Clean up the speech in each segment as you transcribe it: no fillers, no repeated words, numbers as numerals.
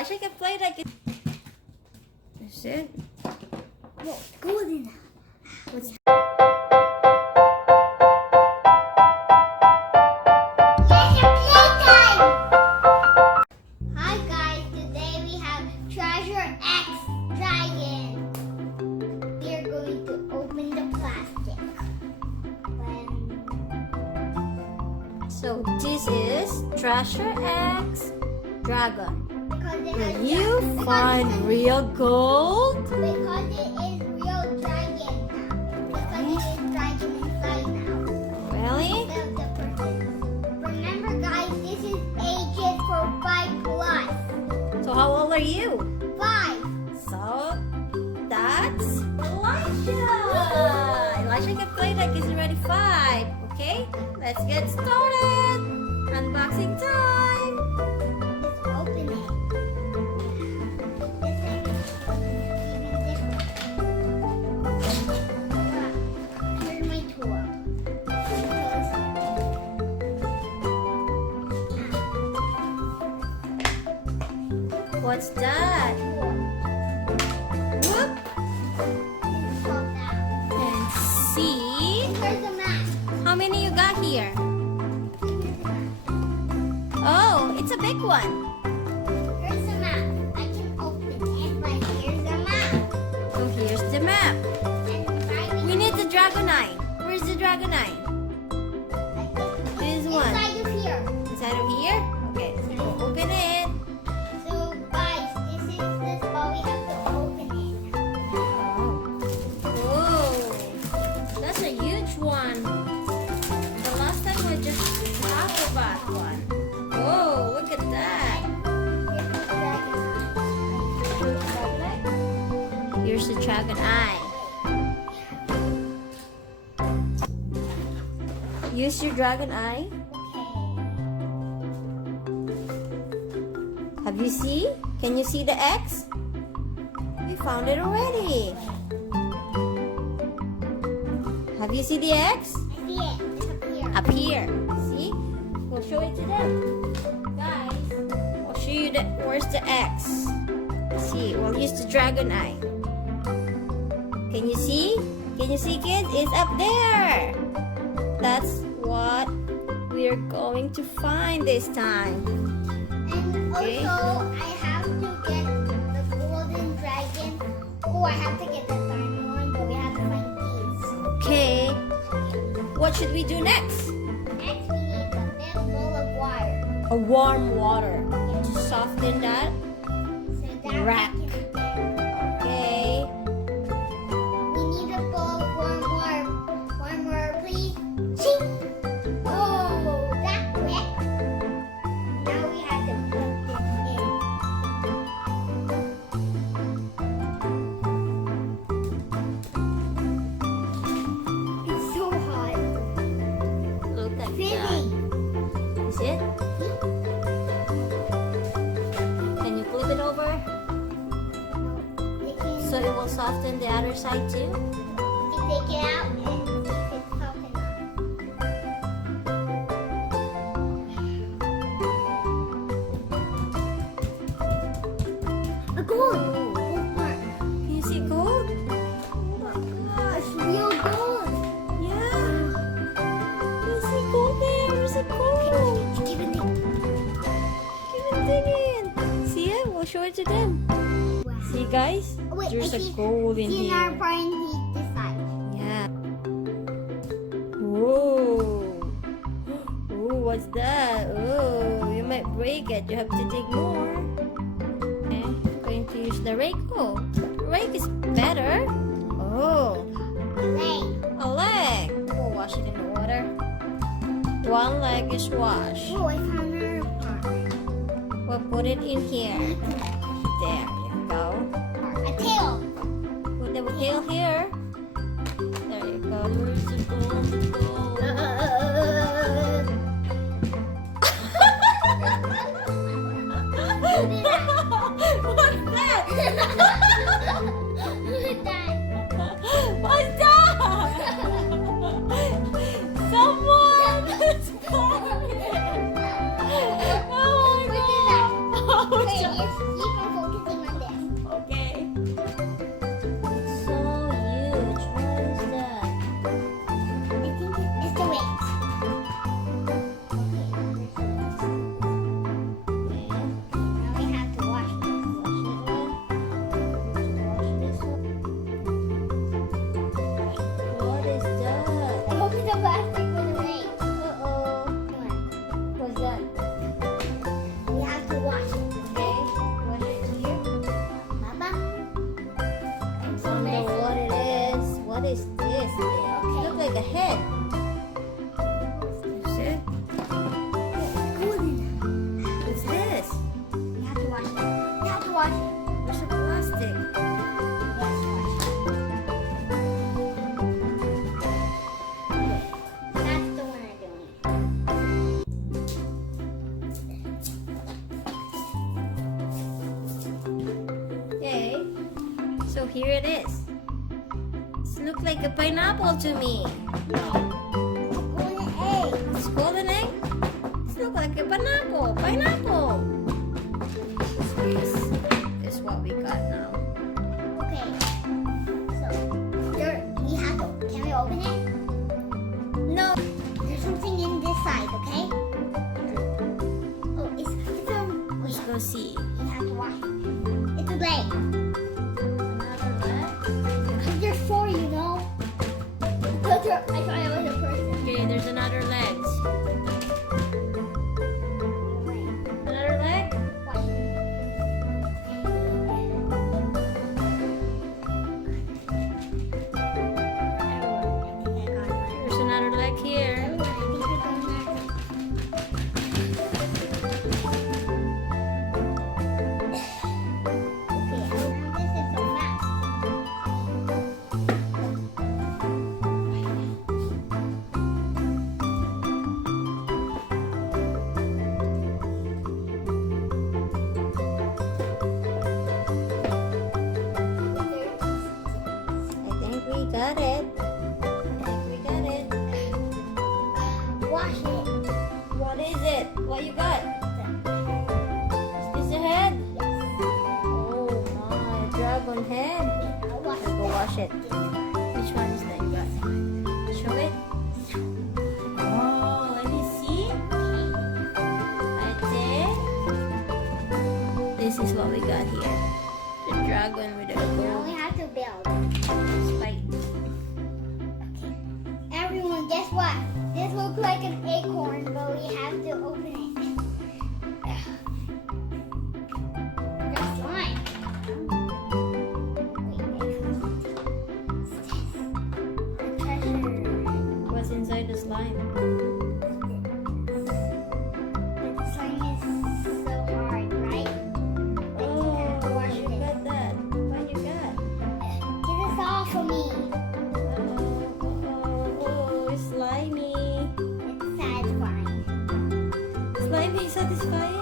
Elisha can play like it. That's it. Whoa, golden. What's Elisha Playtime! Hi guys, today we have Treasure X Dragon. We are going to open the plastic. So this is Treasure X Dragon. Because it Will has you find real gold? Because it is real dragon now. Because it is dragon inside now. Really? The person. Remember guys, this is ages for 5 plus. So how old are you? 5. So that's Elisha. Elisha can play like he's already 5. Okay, let's get started. Unboxing time. Let's open it. This thing is even different. Wow. Here's my tool. What's that? Whoop. And see. Here's a map. How many you got here? Oh, it's a big one. Here's the map. I can open it, but here's the map. So here's the map. And right We need the dragon eye. Where's the dragon eye? This one. inside of here. Inside of here? Okay, so we'll open it. So guys, this is the spot we have to open it. Whoa, that's a huge one. The last time was just half of that one. Whoa, look at that. Here's the dragon eye. Here's the dragon eye. Use your dragon eye. Have you see? Can you see the X? We found it already. Have you see the X? I see it. It's up here. Up here. See? We'll show it to them. Guys, I'll show you where's the X. See, we'll use the dragon eye. Can you see? Can you see, kids? It's up there. That's what we're going to find this time. And Okay. also, I have to get the golden dragon. Oh, I have to get the diamond one, but we have to find these. Okay. What should we do next? Next, we need a big bowl of water. A warm water to soften that. So that Rack. we can get. Okay. We need a bowl of warm water. Warm water, please. Ching! Oh, that quick. Now we have to put this in. It's so hot. Look at that. Fizzy. Is it? Can you flip it over so it will soften the other side too? You take it out and see if it's soft enough. A gold! Gold part. Can you see gold? Oh my gosh, real gold! Yeah. Can you see gold there? Where's the gold? Keep it in. Keep it digging. See it? We'll show it to them. Wow. See, guys? Oh, wait, There's I a see- gold in See our here. part in this side. Yeah. Whoa. Oh, what's that? Oh, you might break it. You have to dig more. Okay. Going to use the rake. Oh, the rake is better. Oh, Leg. a leg. We'll wash it in the water. One leg is washed. Oh, I found another part. We'll put it in here. There you go. A tail. Put the tail here. There you go. Where's the gold? Gold. What's that? Look at that. What's that? Someone is coming. Oh my god. Wait, you keep So here it is. It looks like a pineapple to me. Golden egg. It's golden egg. It looks like a pineapple. Pineapple. This is what we got now. Okay. So we have to. Can we open it? No. There's something in this side. Okay. Oh, it's Let's go see. You have to wash it. It's a leg. Another leg. There's four, you know. I thought I was a person. Okay, there's another leg. Another leg. There's another leg here. I think we got it. Wash it. What is it? What you got? Is this a head? Oh my, dragon head. I'll wash Go wash it. it. Which one is that you got? Show it. Oh, let me see. I think this is what we got here. The dragon with the Now we gold have to build. spike. Everyone, guess what? This looks like an acorn, but we have to open it. There's slime. Wait, treasure. What's inside the slime? The slime is so hard, right? Oh, you got that. What you got? Get this off of me. Oh, it's slimy. It's satisfying. Slimy satisfying?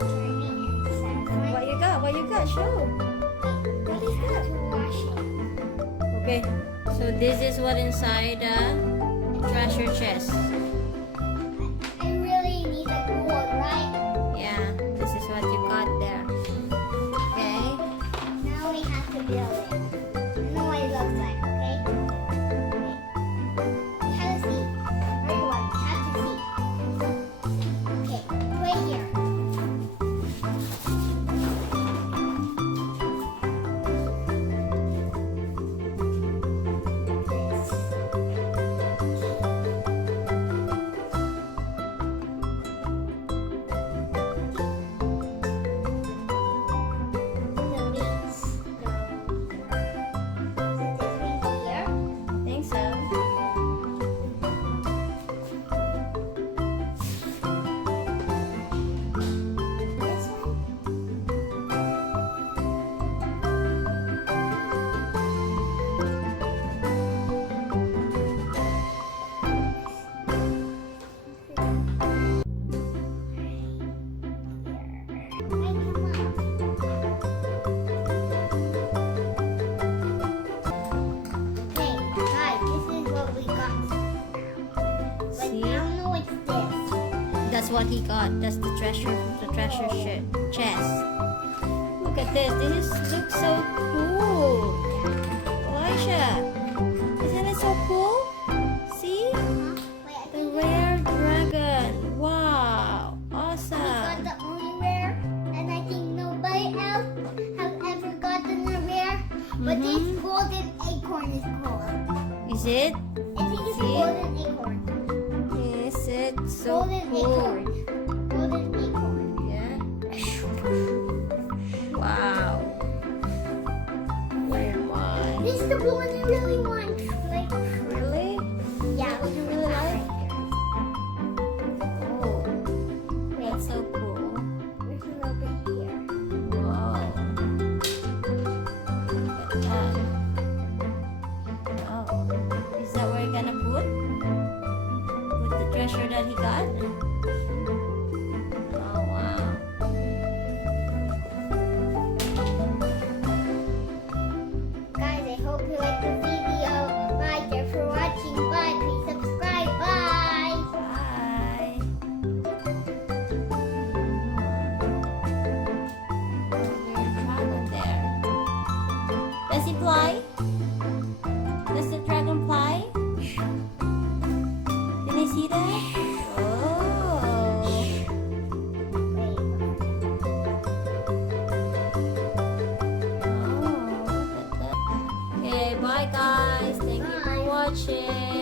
Really? What you got? What you got? Show. What is that? To wash it. Okay, so this is what inside the treasure chest. I really need a gold, right? Yeah, this is what you got there. Okay. Now we have to build it. I know what it looks like, okay? We have to see. Everyone, we have to see. Okay, right here. The leaves. Is this thing here? I think so. This one? Okay, guys, this is what we got. But See? I don't know what's this. That's what he got. That's the treasure chest. Look at this. This looks so cool. Elisha, isn't it so cool? See? Wait, I The think rare dragon. Wow. we got Awesome. the only rare, and I think nobody else has ever gotten a rare. But this golden acorn is cool. Is it? I think it's a See? golden acorn. Is it so Golden cool? acorn. Golden acorn. Yeah. Wow. Oh my. This is the one I really want. Like, Really? yeah, What you really like? Oh, Wait, that's so cool. there's a little bit here. Wow. Look at that. Oh. Is that where you're gonna put? Put the treasure that he got? watching.